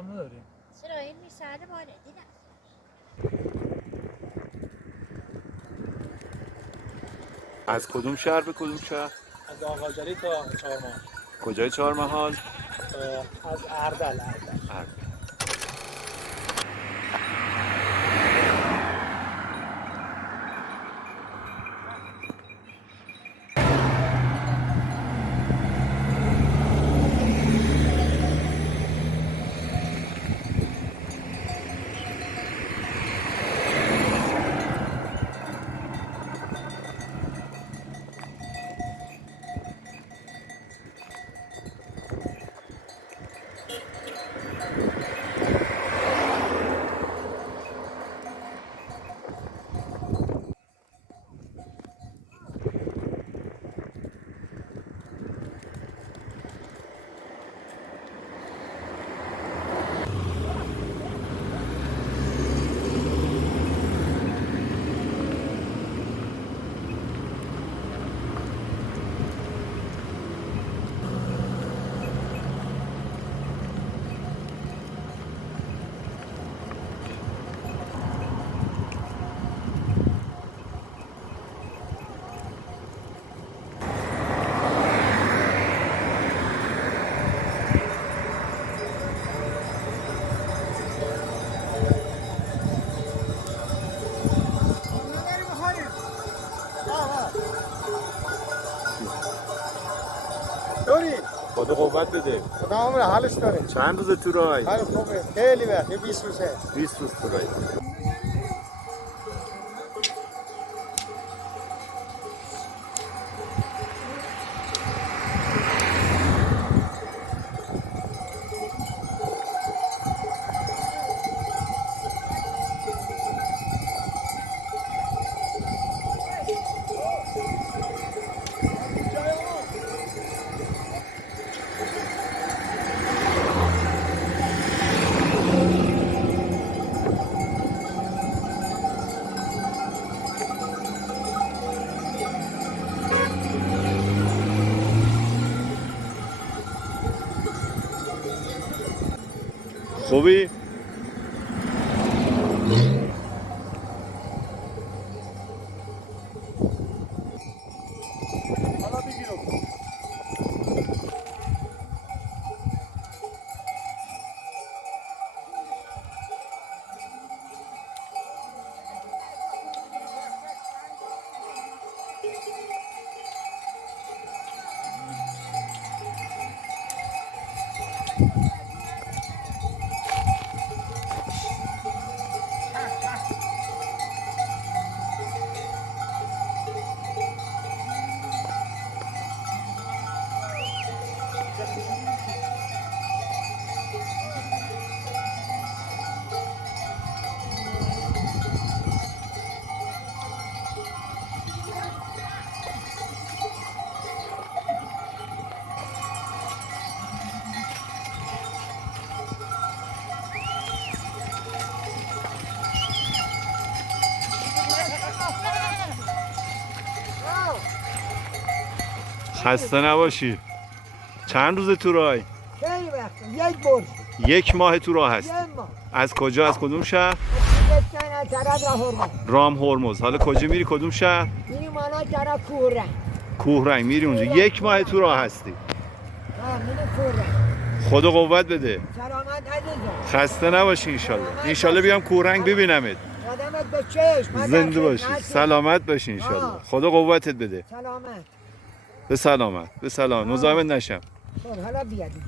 هم نداریم. چرا این میسرده باله دیدم. از کدوم شهر به کدوم شهر؟ از آقاجاری تا چهارماه. کجای چهارمحال؟ از اردل. خدا قوت بده. خدا عمر حالش داره. چند روز تو راهی؟ حال خوبه. خیلی وقت 20 روزه. 20 روز تو راهی. خوبی؟ خسته نباشی. چند روز تو راهی؟ خیلی وقت. یک برج. 1 ماه تو راه هست. 1 ماه. از کجا؟ از کدوم شهر؟ از طرف رام هرمز. حالا کجا میری؟ کدوم شهر؟ میریم الان طرف کوهرنگ. کوهرنگ میری اونجا. 1 ماه تو راه هستی. میریم کوهرنگ. خدا قوت بده. سلامت عزیزم. خسته نباشی انشالله. انشالله بیام کوهرنگ ببینمت. قدمت به چشم. زنده باشی. سلامت باشی انشالله. خدا قوتت بده. سلامت. به سلامت. به سلامت. مزاحمت نشم. خب حالا بیا دیگه.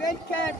ول کرد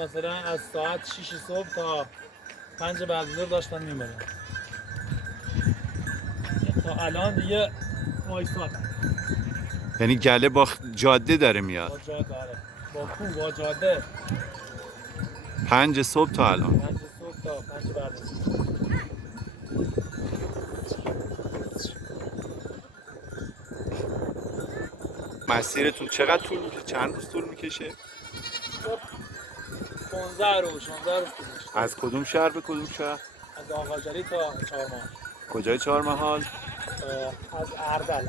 مثلا از ساعت 6 صبح تا 5 بعد از ظهر داشتن میمونن. تا الان دیگه وایسادن. یعنی گله با جاده داره میاد. با جاده آره. با کو با جاده 5 صبح تا الان. 5 صبح تا 5 بعد از ظهر. مسیرتون چقدر طول میکشه؟ چند روز طول میکشه؟ 15 روز 16 روز طول می‌کشه. از کدوم شهر به کدوم شهر؟ از آقاجاری تا چهارماه. کجای چهارمحال؟ از اردل.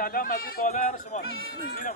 الان مزید بالا هر شما اینم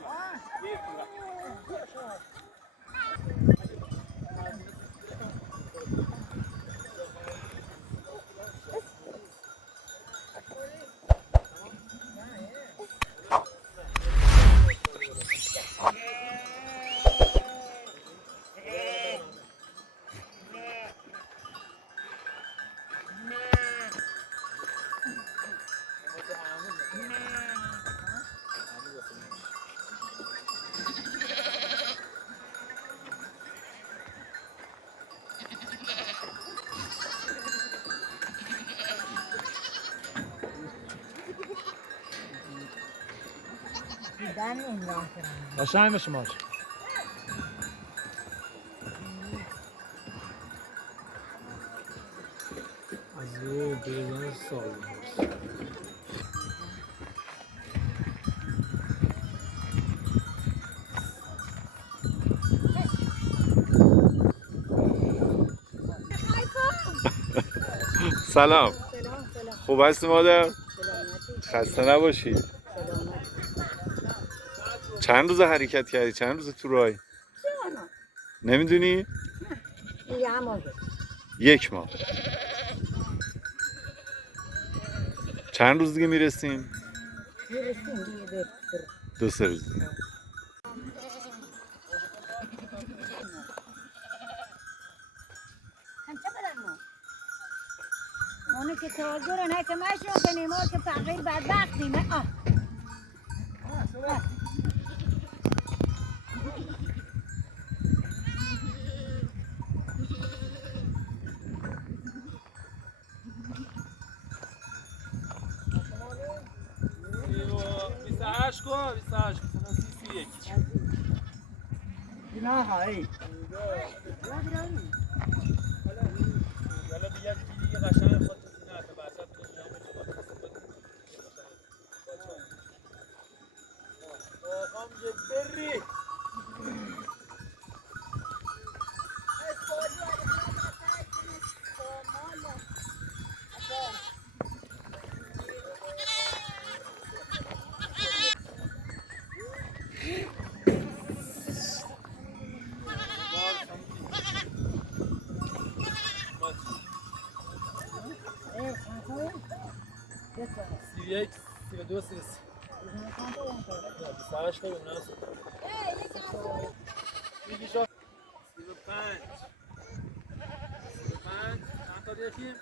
دیدن این راه کنم. قشنگ میشه ماش. از او بیرون سال سلام. سلام. خوب هستی مادر؟ سلامتی. خسته نباشی. سلامتی. چند روز حرکت کردی؟ چند روز تو راهی؟ سلام. نمیدونی؟ دیگه هم 1 ماه. چند روز دیگه میرسیم؟ میرسیم دیگه 2-3 روز دیگه. همچه بدن ما اونو که تازه نه که مشون کنیم ما که فقیر بدبختیم. نه هایی قشنگ خود 31 32 33 28 خیلی مناسب میگی شو 35 چند تا دیدیم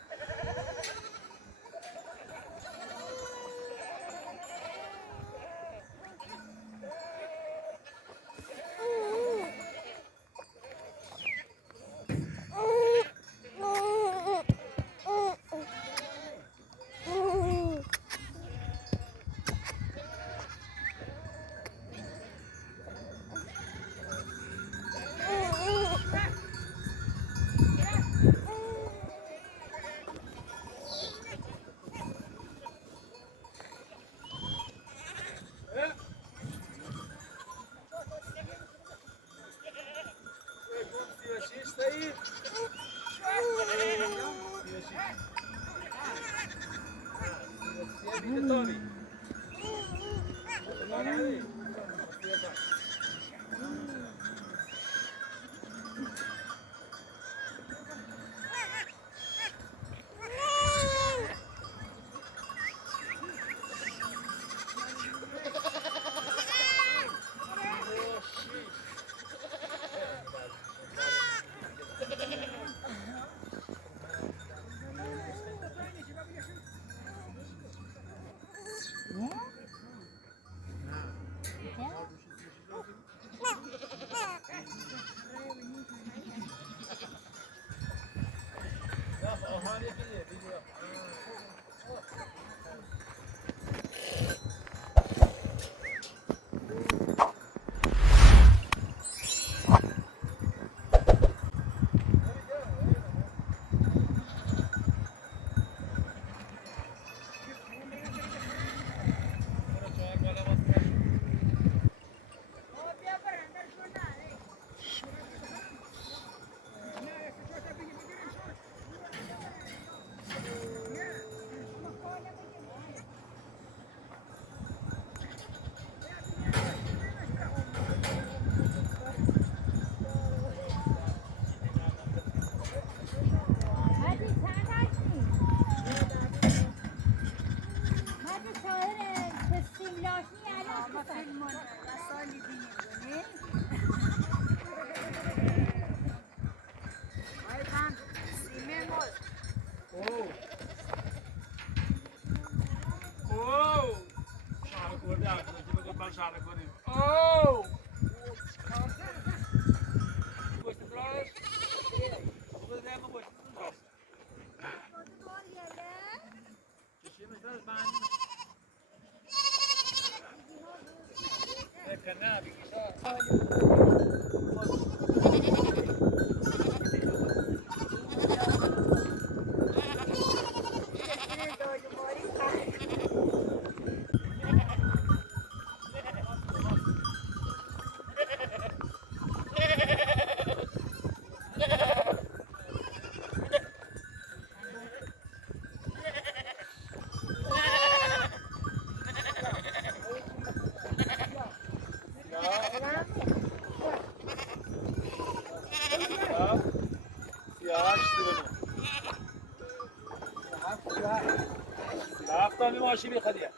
ماشي بخديها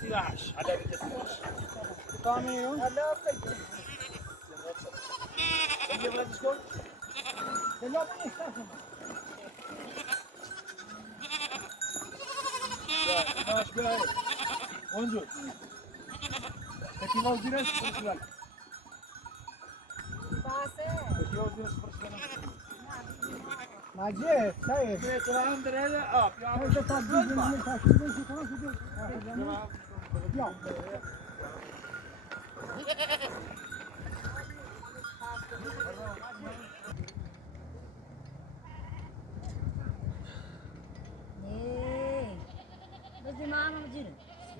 سلاش على بيت سلاش طاميو هلا بيت اللي بغيت شكون لا ما يخافوا ماش باي وانجو كيف وزيرش فرشلان باسه كيف وزيرش فرشلان ماجد سايب ترى عند هذا يا عم انت تطبيق من تاكل شو كمان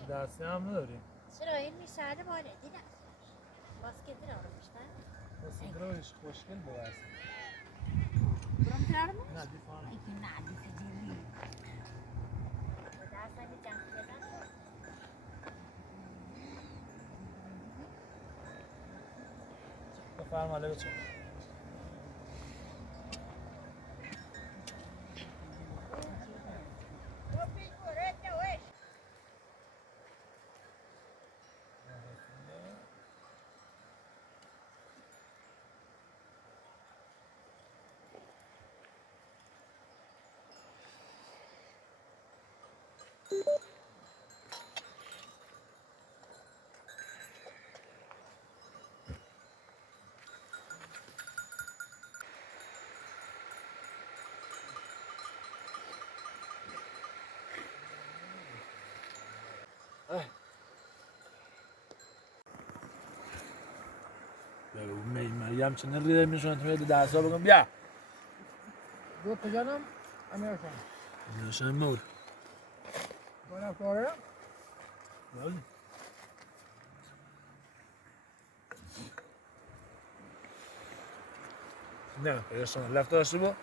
دستی هم نداریم چرا این میساعده بالدی نه باسکت رو آرمشتن باسکت روش خوشگل بود برام ترمو؟ نه دیفان ایکی نه دیفی جیری و درست نمی جمع کردن بفرم علیه بچه مریم چه ریده میشون تو درس ها بگم بیا دو تا جانم امیرشان نشان مور بالا فاره نه پیشان لفت داشتی با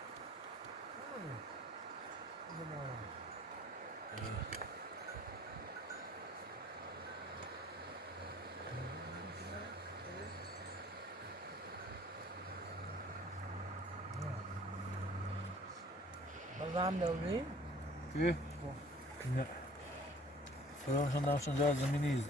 بازم دوری نه فرامشان داشتن جا زمینی